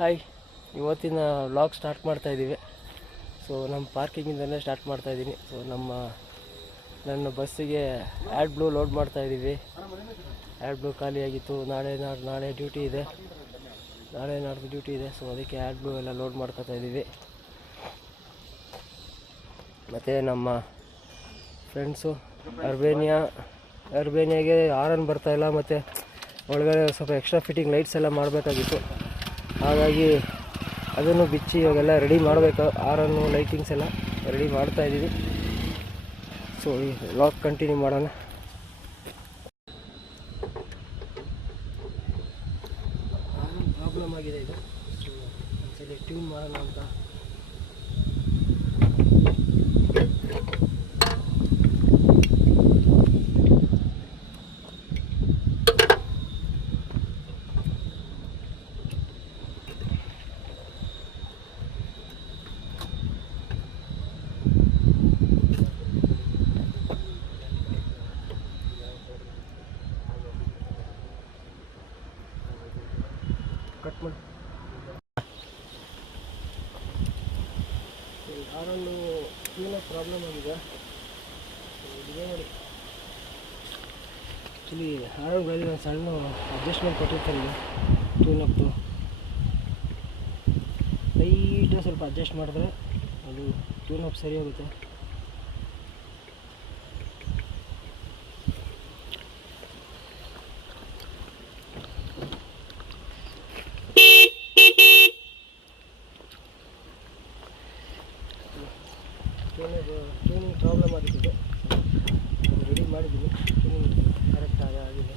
Hi, ಇವತ್ತಿನ vlog start ಮಾಡ್ತಾಯಿದ್ದೀವಿ. So ನಮ್ಮ ಪಾರ್ಕಿಂಗಿಂದಲೇ ಸ್ಟಾರ್ಟ್ ಮಾಡ್ತಾಯಿದ್ದೀನಿ. ಸೊ ನನ್ನ ಬಸ್ಸಿಗೆ ಆ್ಯಡ್ ಬ್ಲೂ ಲೋಡ್ ಮಾಡ್ತಾಯಿದ್ದೀವಿ. ಆ್ಯಡ್ ಬ್ಲೂ ಖಾಲಿಯಾಗಿತ್ತು. ನಾಳೆ ಡ್ಯೂಟಿ ಇದೆ, ನಾಡ್ದು ಡ್ಯೂಟಿ ಇದೆ. ಸೊ ಅದಕ್ಕೆ ಆ್ಯಡ್ ಬ್ಲೂ ಎಲ್ಲ ಲೋಡ್ ಮಾಡ್ಕೊತಾಯಿದ್ದೀವಿ. ಮತ್ತು ನಮ್ಮ ಫ್ರೆಂಡ್ಸು ಅರ್ಬೇನಿಯಾಗೆ ಆರನ್ ಬರ್ತಾಯಿಲ್ಲ, ಮತ್ತು ಒಳಗಡೆ ಸ್ವಲ್ಪ ಎಕ್ಸ್ಟ್ರಾ ಫಿಟ್ಟಿಂಗ್ ಲೈಟ್ಸ್ ಎಲ್ಲ ಮಾಡಬೇಕಾಗಿತ್ತು. ಹಾಗಾಗಿ ಅದನ್ನು ಬಿಚ್ಚಿ ಇವಾಗೆಲ್ಲ ರೆಡಿ ಮಾಡಬೇಕು. ಆರನ್ನು ಲೈಟಿಂಗ್ಸ್ ಎಲ್ಲ ರೆಡಿ ಮಾಡ್ತಾಯಿದ್ದೀವಿ. ಸೊ ಈ ವ್ಲಾಗ್ ಕಂಟಿನ್ಯೂ ಮಾಡೋಣ. ಪ್ರಾಬ್ಲಮ್ ಆಗಿದೆ ಇದು. ಸೊ ಒಂದ್ಸಲ ಟ್ಯೂನ್ ಮಾಡೋಣ ಅಂತ. ಕಟ್ ಮಾಡಿ ಆರನ್ನು ಟ್ಯೂನಪ್ ಪ್ರಾಬ್ಲಮ್ ಆಗಿದೆ. ಇದೇ ನೋಡಿ, ಆ್ಯಕ್ಚುಲಿ ಆರನ್ಗಳಲ್ಲಿ ನಾನು ಸಣ್ಣ ಅಡ್ಜಸ್ಟ್ಮೆಂಟ್ ಕೊಟ್ಟಿರ್ತಾರೆ. ಇದು ಟ್ಯೂನಪ್ದು ಲೈಟಾಗಿ ಸ್ವಲ್ಪ ಅಡ್ಜಸ್ಟ್ ಮಾಡಿದ್ರೆ ಅದು ಟ್ಯೂನಪ್ ಸರಿ ಹೋಗುತ್ತೆ. ಟ್ಯೂನಿಂಗ್ ಪ್ರಾಬ್ಲಮ್ ಆಗಿತ್ತು, ರೆಡಿ ಮಾಡಿದ್ದೀನಿ. ಟ್ಯೂನಿಂಗ್ ಕರೆಕ್ಟ್ ಆಗಿದೆ.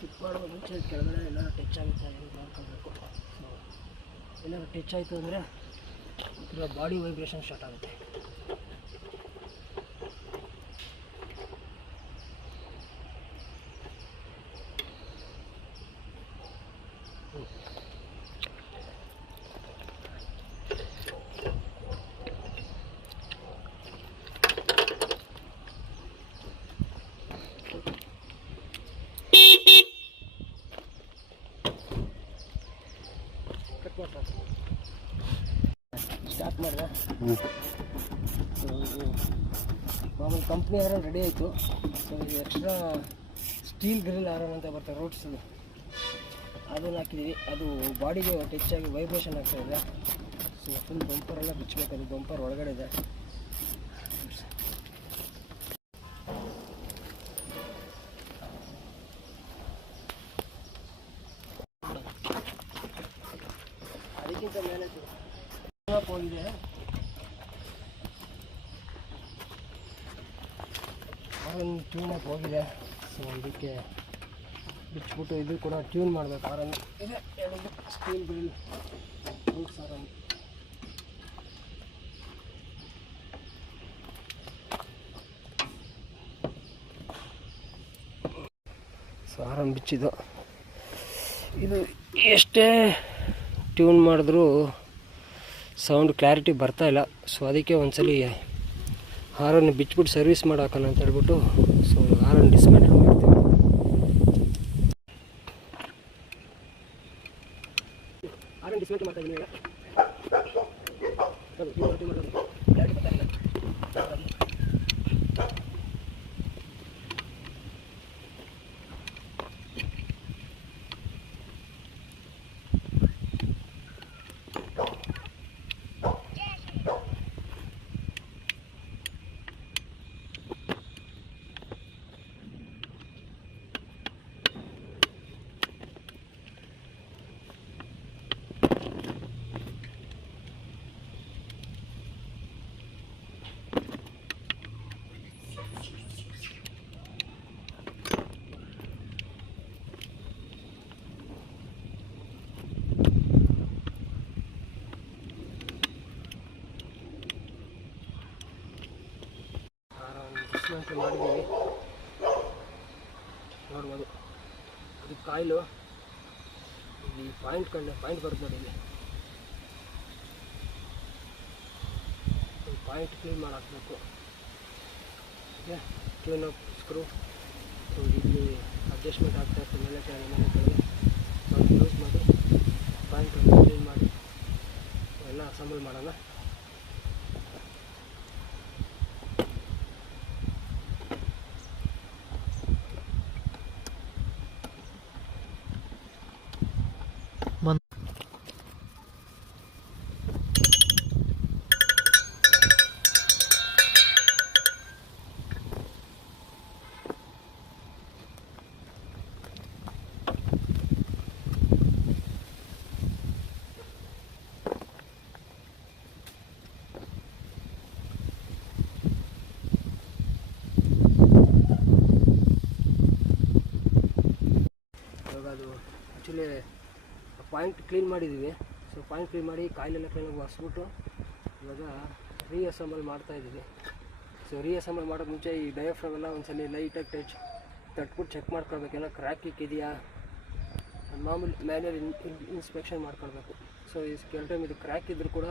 ಟಿಪ್ ಮಾಡುವ ಮುಂಚೆ ಕೆಳಗಡೆ ಎಲ್ಲರೂ ಟಚ್ ಆಗುತ್ತೆ ಅಂತ ನೋಡ್ಕೊಳ್ಬೇಕು. ಸೊ ಎಲ್ಲರೂ ಟಚ್ ಆಯಿತು ಅಂದರೆ ಪೂರ ಬಾಡಿ ವೈಬ್ರೇಷನ್ ಸ್ಟಾರ್ಟ್ ಆಗುತ್ತೆ. ಸ್ಟಾರ್ಟ್ ಮಾಡಿದೆ. ಸೊ ಮಾಮೂಲಿ ಕಂಪ್ನಿ ಆರನ್ ರೆಡಿ ಆಯಿತು. ಸೊ ಇದು ಎಕ್ಸ್ಟ್ರಾ ಸ್ಟೀಲ್ ಗ್ರಿಲ್ ಆರನ್ ಅಂತ ಬರ್ತದೆ ರೋಡ್ಸದು, ಅದನ್ನು ಹಾಕಿದ್ದೀವಿ. ಅದು ಬಾಡಿಗೆ ಟಚ್ ಆಗಿ ವೈಬ್ರೇಷನ್ ಆಗ್ತಾಯಿದೆ. ಸೊ ಫುಲ್ ಬಂಪರೆಲ್ಲ ಬಿಚ್ಚಬೇಕು. ಅದು ಬಂಪರ್ ಒಳಗಡೆ ಇದೆ. ಅದಕ್ಕಿಂತ ಮೇಲೆ ಹೋಗಿದೆ. ಆರನ್ ಟ್ಯೂನಪ್ ಹೋಗಿದೆ. ಸೊ ಇದಕ್ಕೆ ಬಿಚ್ಚಿಬಿಟ್ಟು ಇದು ಕೂಡ ಟ್ಯೂನ್ ಮಾಡಬೇಕು. ಆರನ್ ಇದೆ, ಎರಡು steel grill rods iron. So iron ಬಿಚ್ಚಿದ್ದು. ಇದು ಎಷ್ಟೇ ಟ್ಯೂನ್ ಮಾಡಿದ್ರೂ ಸೌಂಡ್ ಕ್ಲಾರಿಟಿ ಬರ್ತಾಯಿಲ್ಲ. ಸೊ ಅದಕ್ಕೆ ಒಂದ್ಸಲಿ ಹಾರನ್ನು ಬಿಚ್ಚಿಬಿಟ್ಟು ಸರ್ವಿಸ್ ಮಾಡೋಣ ಅಂತ ಹೇಳ್ಬಿಟ್ಟು ಸೊ ಹಾರನ್ನು ಡಿಸ್ಮೆಂಟಲ್ ಮಾಡ್ತೀವಿ. ಹಾರನ್ನು ಡಿಸ್ಮೆಂಟಲ್ ಮಾಡ್ತಾ ಇದ್ದೀನಿ. ಅಡ್ಜಸ್ಟ್ಮೆಂಟ್ ಮಾಡಿದ್ದೀವಿ ನೋಡ್ಬೋದು. ಇದು ಕಾಯಿಲು ಇಲ್ಲಿ ಪಾಯಿಂಟ್ ಬರುತ್ತೆ ನೋಡಿ, ಇಲ್ಲಿ ಪಾಯಿಂಟ್ ಕ್ಲೀನ್ ಮಾಡಾಕಬೇಕು. ಓಕೆ, ಕ್ಲೀನ್ ಅಪ್ ಸ್ಕ್ರೂ ಇಲ್ಲಿ ಅಡ್ಜಸ್ಟ್ಮೆಂಟ್ ಆಗ್ತಾ ಇರ್ತದೆ ಮೇಲೆ ಕೆಳಗೆ ಸ್ವಲ್ಪ ಯೂಸ್ ಮಾಡಿ ಪಾಯಿಂಟನ್ನು ಕ್ಲೀನ್ ಮಾಡಿ ಎಲ್ಲ ಅಸೆಂಬಲ್ ಮಾಡೋಣ. ಅದು ಆ್ಯಕ್ಚುಲಿ ಪಾಯಿಂಟ್ ಕ್ಲೀನ್ ಮಾಡಿದ್ದೀವಿ. ಸೊ ಪಾಯಿಂಟ್ ಕ್ಲೀನ್ ಮಾಡಿ ಕಾಯಿಲೆಲ್ಲ ಕ್ಲೀನಾಗಿ ಒರೆಸ್ಬಿಟ್ಟು ಇವಾಗ ರೀಅಸೆಂಬಲ್ ಮಾಡ್ತಾಯಿದ್ದೀವಿ. ಸೊ ರೀಅಸೆಂಬಲ್ ಮಾಡೋಕ್ಕೆ ಮುಂಚೆ ಈ ಡಯಾಫ್ರಮ್ ಎಲ್ಲ ಒಂದ್ಸಲ ಲೈಟಾಗಿ ತಟ್ಬಿಟ್ಟು ಚೆಕ್ ಮಾಡ್ಕೊಳ್ಬೇಕೆಲ್ಲ ಕ್ರ್ಯಾಕ್ ಇದೆಯಾ, ಮಾಮೂಲಿ ಮ್ಯಾನ್ಯಲ್ ಇನ್ಸ್ಪೆಕ್ಷನ್ ಮಾಡ್ಕೊಳ್ಬೇಕು. ಸೊ ಈ ಕೆಲವು ಟೈಮ್ ಇದು ಕ್ರ್ಯಾಕ್ ಇದ್ದರೂ ಕೂಡ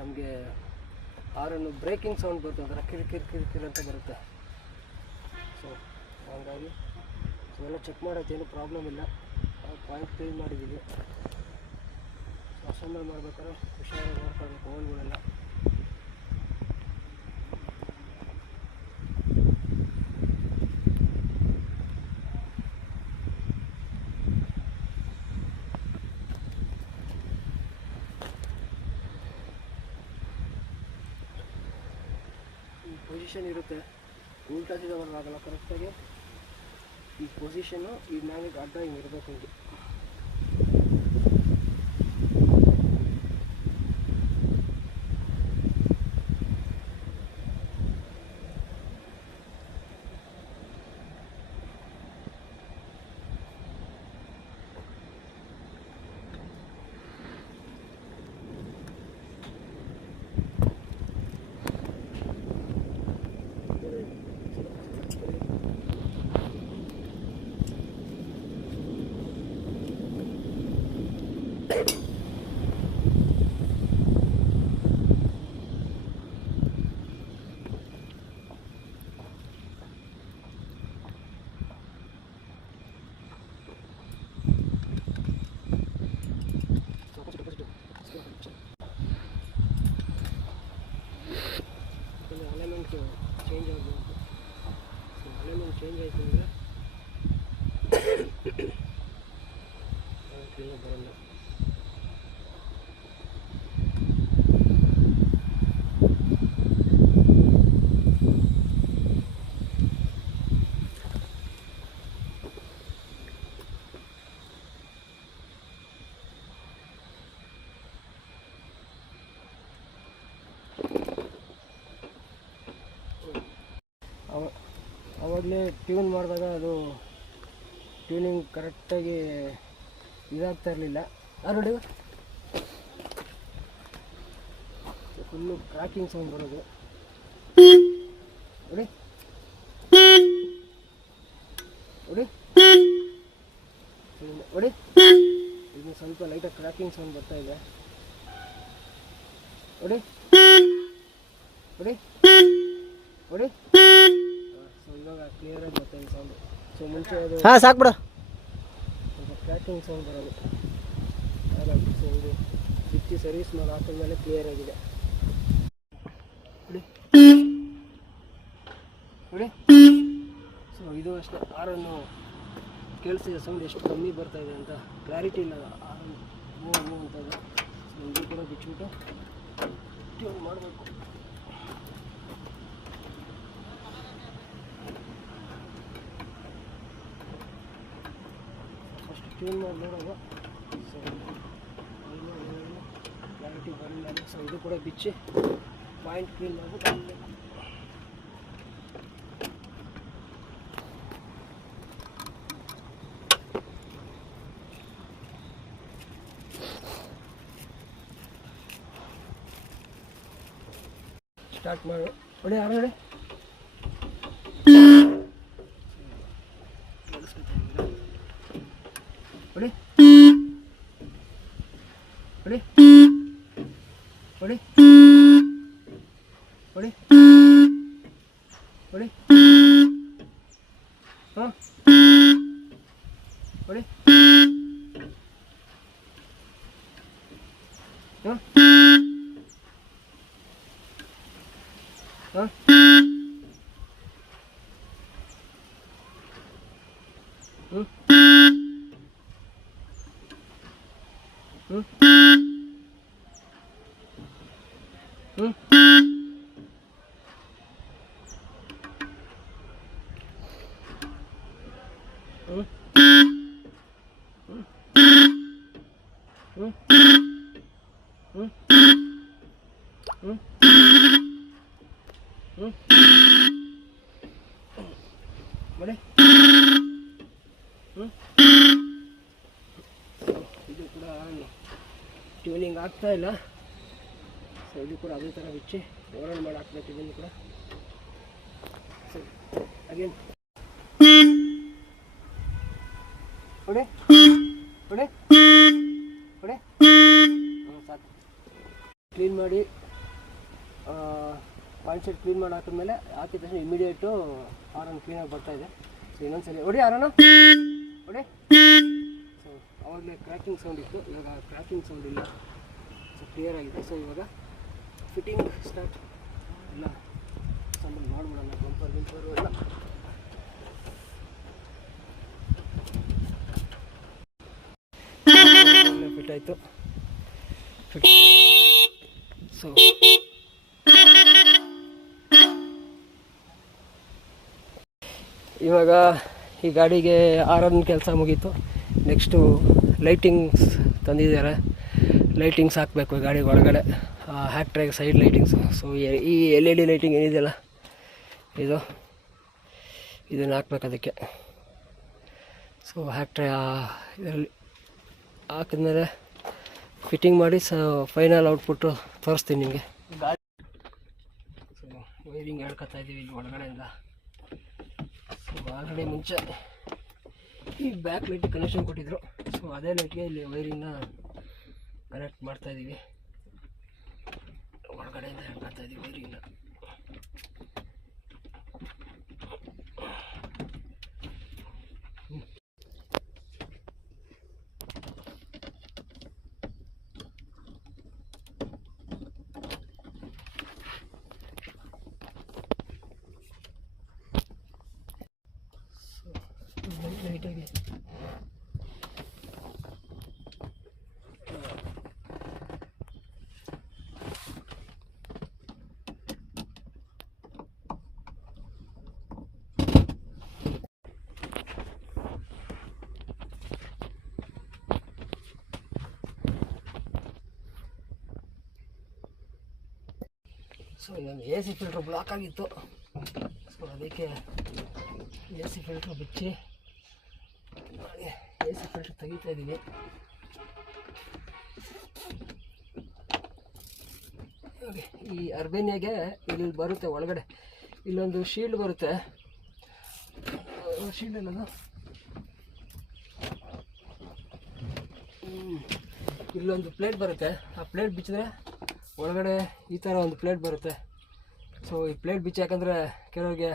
ನಮಗೆ ಆರನ್ನು ಬ್ರೇಕಿಂಗ್ ಸೌಂಡ್ ಬರುತ್ತೆ, ಒಂಥರ ಕಿರಿಕಿರಿ ಅಂತ ಬರುತ್ತೆ. ಸೊ ಹಾಗಾಗಿ ಸೊ ಎಲ್ಲ ಚೆಕ್ ಮಾಡೋಕ್ಕೇನು ಪ್ರಾಬ್ಲಮ್ ಇಲ್ಲ. ಪಾಯಿಂಟ್ ಕ್ಲೀನ್ ಮಾಡಿದ್ದೀವಿ. ಸೊ ಅಸೆಂಬಲ್ ಮಾಡ್ಬೇಕಾದ್ರೆ ಹುಷಾರಾಗಿ ನೋಡ್ಕೊಳ್ಬೇಕು ಹೋಲ್ಗಳೆಲ್ಲ. ಈ ಪೊಸಿಷನ್ ಇರುತ್ತೆ, ಉಲ್ಟಾ ಸೀದಾ ಬರೋಕ್ಕಾಗಲ್ಲ. ಕರೆಕ್ಟಾಗಿ ಈ ಪೊಸಿಷನ್ನು ಈ ಮ್ಯಾಲಿಗೆ ಅಡ್ಡ ಹಿಂಗೆ ಇರಬೇಕು. ಹಿಂಗೆ ಅಲೈನ್ಮೆಂಟ್ ಚೇಂಜ್ ಆಗಬೇಕು. ಸೊ ಅಲೈನ್ಮೆಂಟ್ ಚೇಂಜ್ ಆಯಿತು ಅಂದರೆ ಕ್ಲೀನಾಗಿ ಬರೋಲ್ಲ. ಆವಾಗಲೇ ಟ್ಯೂನ್ ಮಾಡಿದಾಗ ಅದು ಟ್ಯೂನಿಂಗ್ ಕರೆಕ್ಟಾಗಿ ಇದಾಗ್ತಾ ಇರಲಿಲ್ಲ. ನೋಡಿ ಫುಲ್ಲು ಕ್ರ್ಯಾಕಿಂಗ್ ಸೌಂಡ್ ಬರೋದು ನೋಡಿ ನೋಡಿ ನೋಡಿ. ಇದು ಸ್ವಲ್ಪ ಲೈಟಾಗಿ ಕ್ರ್ಯಾಕಿಂಗ್ ಸೌಂಡ್ ಬರ್ತಾ ಇದೆ ನೋಡಿ ನೋಡಿ ನೋಡಿ. ಸೊ ಇವಾಗ ಕ್ಲಿಯರಾಗಿ ಬರ್ತಾ ಇದೆ ಸೌಂಡು. ಸೊ ಮುಂಚೆ ಅದು ಸಾಕ್ಬಿಡು ಸ್ವಲ್ಪ ಕ್ರ್ಯಾಕಿಂಗ್ ಸೌಂಡ್ ಬರೋದು ಹಾಗಾಗಿ. ಸೊ ಇದು ಬಿಚ್ಚಿ ಸರ್ವಿಸ್ ಮಾಡಿ ಹಾಕಿದ್ಮೇಲೆ ಕ್ಲಿಯರ್ ಆಗಿದೆ ನೋಡಿ ನೋಡಿ. ಸೊ ಇದು ಅಷ್ಟೇ, ಆರನ್ನು ಕೇಳಿಸಿದೆ ಸೌಂಡ್ ಎಷ್ಟು ಕಮ್ಮಿ ಬರ್ತಾ ಇದೆ ಅಂತ, ಕ್ಲಾರಿಟಿ ಇಲ್ಲ ಆರನ್ನು ಮೂವ್ ಅಂತ ಇದೆ. ಸೊ ಇದು ಕೂಡ ಬಿಚ್ಚಿಬಿಟ್ಟು ಟ್ಯೂನ್ ಮಾಡಬೇಕು. ಫಸ್ಟ್ ಟ್ಯೂನ್ ಮಾಡಿ ನೋಡುವಾಗ ಸೊ ಕ್ಲಾರಿಟಿ ಬರಲಿಲ್ಲ. ಸೊ ಇದು ಕೂಡ ಬಿಚ್ಚಿ ಪಾಯಿಂಟ್ ಕ್ಲೀನ್ ಮಾಡಿಬಿಟ್ಟು ಸ್ಟಾರ್ಟ್ ಮಾಡಿ ನೋಡಿ. ಯಾರು ನೋಡಿ ಹೊಡಿ ಹೊಡಿ ಹೊಡಿ ಹೊಡಿ ಹೊಡಿ ಹಾಂ ಹೊಡಿ ಹಾಂ ಹಾಂ ಹ್ಞೂ ಹ್ಞೂ ಹ್ಞೂ ನೋಡಿ ಇದು ಕೂಡ ಟ್ಯೂನಿಂಗ್ ಆಗ್ತಾ ಇಲ್ಲ. ಸೊ ಇದು ಕೂಡ ಅದೇ ಥರ ಬಿಚ್ಚಿ ಓರಲ್ ಮಾಡಿ ಹಾಕ್ಬೇಕು. ಇದನ್ನು ಕೂಡ ಸೊ ಅಗೇನ್ ಹೊಡೆ ಹೊಡೆ ಹೊಡೆ ಸಾಕು. ಕ್ಲೀನ್ ಮಾಡಿ ಪಾಯಿಂಟ್ ಸೆಟ್ ಕ್ಲೀನ್ ಮಾಡಿ ಹಾಕಿದ್ಮೇಲೆ ಹಾಕಿದ ತಕ್ಷಣ ಇಮಿಡಿಯೇಟು ಹಾರನ್ ಕ್ಲೀನಾಗಿ ಬರ್ತಾಯಿದೆ. ಸೊ ಇನ್ನೊಂದ್ಸರಿ ಹೊಡಿ ಹಾರನ ಹೊಡೆ. ಸೊ ಅವಾಗಲೇ ಕ್ರ್ಯಾಕಿಂಗ್ ಸೌಂಡ್ ಇತ್ತು, ಇವಾಗ ಕ್ರ್ಯಾಕಿಂಗ್ ಸೌಂಡ್ ಇಲ್ಲ. ಸೊ ಕ್ಲಿಯರ್ ಆಗಿದೆ. ಸೊ ಇವಾಗ ಫಿಟ್ಟಿಂಗ್ ಸ್ಟಾರ್ಟ್ ಎಲ್ಲ ಸಾಮಾನು ಮಾಡ್ಬಿಡೋಣ. ಗಿಂಪರು ಎಲ್ಲ ಫಿಟ್ ಆಯಿತು. ಸೊ ಇವಾಗ ಈ ಗಾಡಿಗೆ ಆರನ್ ಕೆಲಸ ಮುಗೀತು. ನೆಕ್ಸ್ಟು ಲೈಟಿಂಗ್ಸ್ ತಂದಿದ್ದಾರೆ. ಲೈಟಿಂಗ್ಸ್ ಹಾಕಬೇಕು ಗಾಡಿ ಒಳಗಡೆ, ಹ್ಯಾಕ್ಟ್ರಾಗ್ ಸೈಡ್ ಲೈಟಿಂಗ್ಸು. ಸೊ ಈ LED ಲೈಟಿಂಗ್ ಏನಿದೆಯಲ್ಲ ಇದನ್ನು ಹಾಕ್ಬೇಕು ಅದಕ್ಕೆ. ಸೊ ಹ್ಯಾಕ್ಟ್ರಾ ಇದರಲ್ಲಿ ಹಾಕಿದ್ಮೇಲೆ ಫಿಟ್ಟಿಂಗ್ ಮಾಡಿ ಫೈನಲ್ ಔಟ್ಪುಟ್ಟು ತೋರಿಸ್ತೀನಿ ನಿಮಗೆ. ಗಾಡಿ ಸೊ ವೈರಿಂಗ್ ಹೇಳ್ಕೊತಾ ಇದ್ದೀವಿ ಇಲ್ಲಿ ಒಳಗಡೆಯಿಂದ. ಸೊ ಆಲ್ರೆಡಿ ಮುಂಚೆ ಈ ಬ್ಯಾಕ್ ಲೈಟಿಗೆ ಕನೆಕ್ಷನ್ ಕೊಟ್ಟಿದ್ರು. ಸೊ ಅದೇ ಲೈಟ್ಗೆ ಇಲ್ಲಿ ವೈರಿಂಗ್ನ ಕನೆಕ್ಟ್ ಮಾಡ್ತಾಯಿದ್ದೀವಿ. ಒಳಗಡೆಯಿಂದ ಹೇಳ್ಕೊತಾ ಇದ್ದೀವಿ ವೈರಿಂಗ್ನ. ಲೈಟಾಗಿ ಸೊ ಇದೊಂದು AC ಫಿಲ್ಟ್ರ್ ಬ್ಲಾಕ್ ಆಗಿತ್ತು. ಸೊ ಅದಕ್ಕೆ AC ಫಿಲ್ಟ್ರ್ ಬಿಚ್ಚಿ ಮಾಡಿ AC ಫಿಲ್ಟ್ರ್ ತೆಗಿತಾ ಇದ್ದೀವಿ. ಈ ಅರ್ಬೇನಿಯಾಗೆ ಇಲ್ಲಿ ಬರುತ್ತೆ ಒಳಗಡೆ, ಇಲ್ಲೊಂದು ಶೀಲ್ಡ್ ಬರುತ್ತೆ. ಶೀಲ್ಡ್ ಅನ್ನೋದು ಇಲ್ಲೊಂದು ಪ್ಲೇಟ್ ಬರುತ್ತೆ. ಆ ಪ್ಲೇಟ್ ಬಿಚ್ಚಿದ್ರೆ ಒಳಗಡೆ ಈ ಥರ ಒಂದು ಪ್ಲೇಟ್ ಬರುತ್ತೆ. ಸೊ ಈ ಪ್ಲೇಟ್ ಬಿಚ್ಚಿ, ಯಾಕಂದರೆ ಕೆಲವ್ರಿಗೆ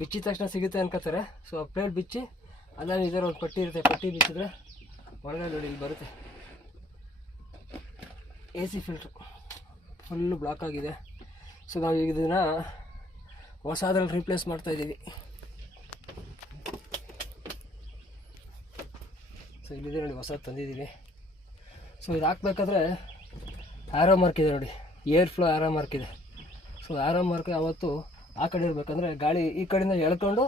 ಬಿಚ್ಚಿದ ತಕ್ಷಣ ಸಿಗುತ್ತೆ ಅನ್ಕೋತಾರೆ. ಸೊ ಆ ಪ್ಲೇಟ್ ಬಿಚ್ಚಿ ಅದಾದ ಈ ಥರ ಒಂದು ಪಟ್ಟಿ ಇರುತ್ತೆ. ಪಟ್ಟಿ ಬಿಚ್ಚಿದ್ರೆ ಒಳಗಡೆ ನೋಡಿ ಇಲ್ಲಿ ಬರುತ್ತೆ. AC ಫಿಲ್ಟ್ರು ಫುಲ್ಲು ಬ್ಲಾಕ್ ಆಗಿದೆ. ಸೊ ನಾವು ಈಗ ಇದನ್ನು ಹೊಸದ್ರಲ್ಲಿ ರೀಪ್ಲೇಸ್ ಮಾಡ್ತಾಯಿದ್ದೀವಿ. ಸೊ ಇಲ್ಲಿದೆ ನೋಡಿ, ಹೊಸದು ತಂದಿದ್ದೀವಿ. ಸೊ ಇದು ಹಾಕ್ಬೇಕಾದ್ರೆ ಆರೋ ಮಾರ್ಕ್ ಇದೆ ನೋಡಿ, ಏರ್ ಫ್ಲೋ ಆರೋ ಮಾರ್ಕ್ ಇದೆ. ಸೊ ಆರೋ ಮಾರ್ಕ್ ಯಾವತ್ತು ಆ ಕಡೆ ಇರಬೇಕಂದ್ರೆ ಗಾಳಿ ಈ ಕಡೆಯಿಂದ ಎಳ್ಕೊಂಡು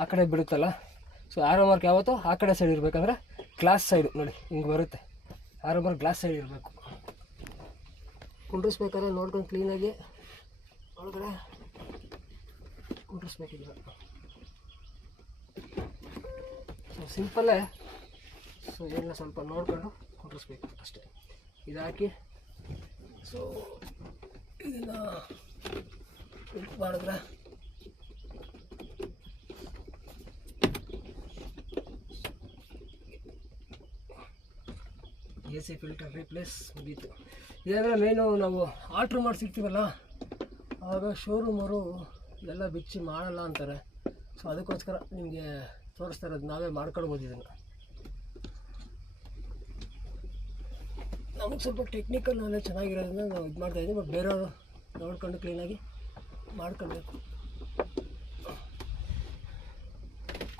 ಆ ಕಡೆ ಬಿಡುತ್ತಲ್ಲ. ಸೊ ಆರೋ ಮಾರ್ಕ್ ಯಾವತ್ತು ಆ ಕಡೆ ಸೈಡ್ ಇರಬೇಕಂದ್ರೆ ಗ್ಲಾಸ್ ಸೈಡು ನೋಡಿ ಹಿಂಗೆ ಬರುತ್ತೆ. ಆರೋ ಮಾರ್ಕ್ ಗ್ಲಾಸ್ ಸೈಡ್ ಇರಬೇಕು. ಕುಂಡ್ರಿಸ್ಬೇಕಾದ್ರೆ ನೋಡ್ಕೊಂಡು ಕ್ಲೀನಾಗಿ ಒಳಗಡೆ ಕುಂಡ್ರಿಸ್ಬೇಕಿಲ್ಲ. ಸೊ ಸಿಂಪಲ್ಲೇ. ಸೊ ಎಲ್ಲ ಸ್ವಲ್ಪ ನೋಡ್ಕೊಂಡು ಕುಂಡ್ರಿಸ್ಬೇಕು ಅಷ್ಟೇ. ಇದು ಹಾಕಿ ಸೊ ಇದನ್ನು ಮಾಡಿದ್ರೆ ಎ ಸಿ ಫಿಲ್ಟರ್ ರೀಪ್ಲೇಸ್ ಮುಗೀತು. ಇದಂದರೆ ಮೇನು ನಾವು ಆರ್ಡ್ರ್ ಮಾಡಿಸಿರ್ತೀವಲ್ಲ ಆಗ ಶೋರೂಮವರು ಎಲ್ಲ ಬಿಚ್ಚಿ ಮಾಡಲ್ಲ ಅಂತಾರೆ. ಸೊ ಅದಕ್ಕೋಸ್ಕರ ನಿಮಗೆ ತೋರಿಸ್ತಾ ಇರೋದು, ನಾವೇ ಮಾಡ್ಕೊಳ್ಬೋದು ಇದನ್ನು. ನಮಗೆ ಸ್ವಲ್ಪ ಟೆಕ್ನಿಕಲ್ ನಾಲೆಜ್ ಚೆನ್ನಾಗಿರೋದ್ರಿಂದ ನಾವು ಇದು ಮಾಡ್ತಾಯಿದ್ದೀವಿ. ಬಟ್ ಬೇರೆಯವರು ನೋಡ್ಕೊಂಡು ಕ್ಲೀನಾಗಿ ಮಾಡ್ಕೊಳ್ಬೇಕು.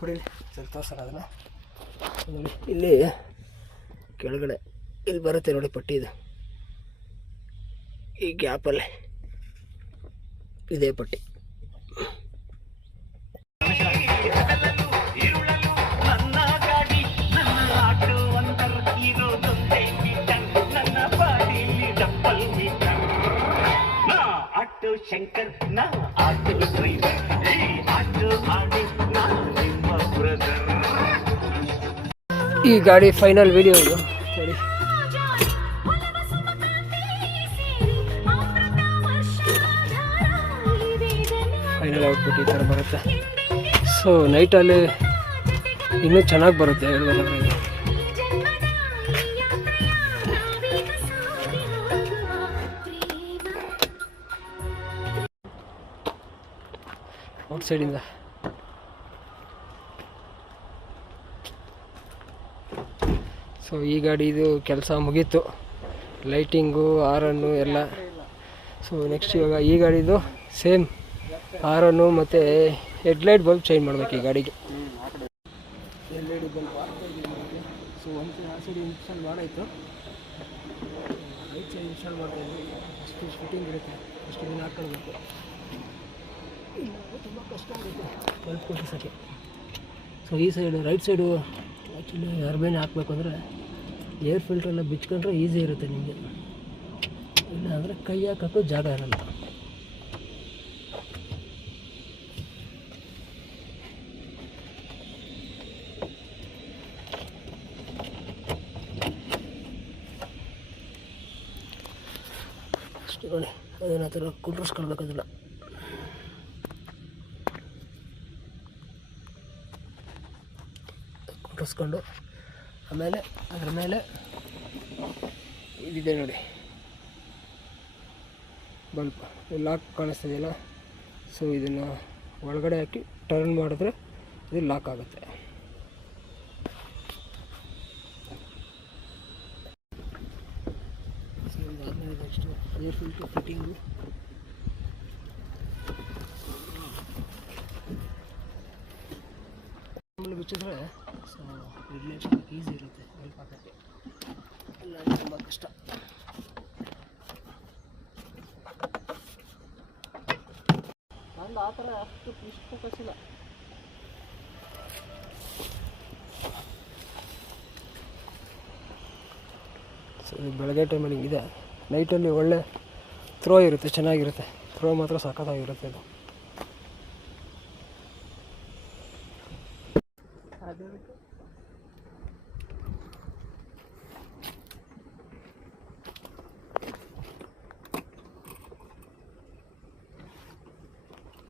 ಕುಡೀಲಿ ಸ್ವಲ್ಪ ತೋರಿಸೋಣ ಅದನ್ನು. ನೋಡಿ ಇಲ್ಲಿ ಕೆಳಗಡೆ ಇಲ್ಲಿ ಬರುತ್ತೆ ನೋಡಿ ಪಟ್ಟಿ, ಇದು ಈ ಗ್ಯಾಪಲ್ಲಿ ಇದೇ ಪಟ್ಟಿ. ಶಂಕರ್ ನಾ ಆಟೋ ಡ್ರೈವರ್, ಈ ಆಟೋ ಆಡಿ ನಾ ನಿಮ್ಮ ಬ್ರದರ್. ಈ ಗಾಡಿ ಫೈನಲ್ ವಿಡಿಯೋ ಇದು ನೋಡಿ. ಫೈನಲ್ ಔಟ್ಪುಟ್ ಈ ಥರ ಬರುತ್ತೆ. ಸೊ ನೈಟಲ್ಲಿ ಇನ್ನೂ ಚೆನ್ನಾಗಿ ಬರುತ್ತೆ ಹೇಳ್ಬೇಕಾದ್ರೆ. ಔಟ್ಸೈಡಿಂದ ಸೊ ಈ ಗಾಡಿದು ಕೆಲಸ ಮುಗೀತು, ಲೈಟಿಂಗು ಆರನ್ನು ಎಲ್ಲ. ಸೊ ನೆಕ್ಸ್ಟ್ ಇವಾಗ ಈ ಗಾಡಿದು ಸೇಮ್ ಆರನ್ನು ಮತ್ತು ಹೆಡ್ಲೈಟ್ ಬಲ್ಬ್ ಚೇಂಜ್ ಮಾಡಬೇಕು ಈ ಗಾಡಿಗೆ. LED ಬಲ್ಬ್ ಸೊ ಒಂದು ಆ ಸೈಡ್ ಇನ್ಸ್ಟಾಲ್ ಮಾಡಾಯಿತು, ರೈಟ್ ಸೈಡ್ ಇನ್ಸ್ಟಾಲ್ ಮಾಡ್ತಾಯಿದ್ವಿ. ಅಷ್ಟು ಫಿಟ್ಟಿಂಗ್ ಇರುತ್ತೆ, ಅಷ್ಟು ದಿನ ಹಾಕ್ಕೊಳ್ಬೇಕು. ತುಂಬ ಕಷ್ಟ ಆಗುತ್ತೆ ಬಲ್ಬ್ ಕೊಟ್ಟಿಸೋಕ್ಕೆ. ಸೊ ಈ ಸೈಡು ರೈಟ್ ಸೈಡು ಆ್ಯಕ್ಚುಲಿ ಅರ್ಬೇನೆ ಹಾಕಬೇಕು ಅಂದರೆ ಏರ್ ಫಿಲ್ಟ್ರೆಲ್ಲ ಬಿಚ್ಕೊಂಡ್ರೆ ಈಸಿ ಇರುತ್ತೆ ನಿಮಗೆ, ಇಲ್ಲ ಅಂದರೆ ಕೈ ಹಾಕೋಕ್ಕೂ ಜಾಗ ಇರಲ್ಲ. ಅಷ್ಟು ನೋಡಿ ಅದನ್ನು ಆ ಥರ ಕುಂಡ್ರಿಸ್ಕೊಳ್ಬೇಕು. ಅದನ್ನು ಕುಂಡ್ರಿಸ್ಕೊಂಡು ಆಮೇಲೆ ಅದ್ರ ಮೇಲೆ ಇದಿದೆ ನೋಡಿ ಬಲ್ಪ್ ಲಾಕ್ ಕಾಣಿಸ್ತಿದೆಯಲ್ಲ. ಸೊ ಇದನ್ನು ಒಳಗಡೆ ಹಾಕಿ ಟರ್ನ್ ಮಾಡಿದ್ರೆ ಇದು ಲಾಕ್ ಆಗುತ್ತೆ. ಸೊ ಇದಾದಮೇಲೆ ನೆಕ್ಸ್ಟು ಏರ್ ಫಿಲ್ಟರ್ ಫಿಟ್ಟಿಂಗು. ಆಮೇಲೆ ಬಿಚ್ಚಿದ್ರೆ ಸೊ ರೆಗ್ಯುಲೇಷನ್ ಈಸಿ ಇರುತ್ತೆ ಬಲ್ಪ್ ಹಾಕೋಕ್ಕೆ, ಇಲ್ಲ ತುಂಬ ಕಷ್ಟ. ನಂದು ಆ ಥರ ಅಷ್ಟು ಫೋಕಸ್ ಇಲ್ಲ. ಸೊ ಬೆಳಗ್ಗೆ ಟೈಮಲ್ಲಿ ಇದೆ, ನೈಟಲ್ಲಿ ಒಳ್ಳೆ ಥ್ರೋ ಇರುತ್ತೆ, ಚೆನ್ನಾಗಿರುತ್ತೆ. ಥ್ರೋ ಮಾತ್ರ ಸಖತ್ತಾಗಿರುತ್ತೆ ಇದು. ಅದಕ್ಕೆ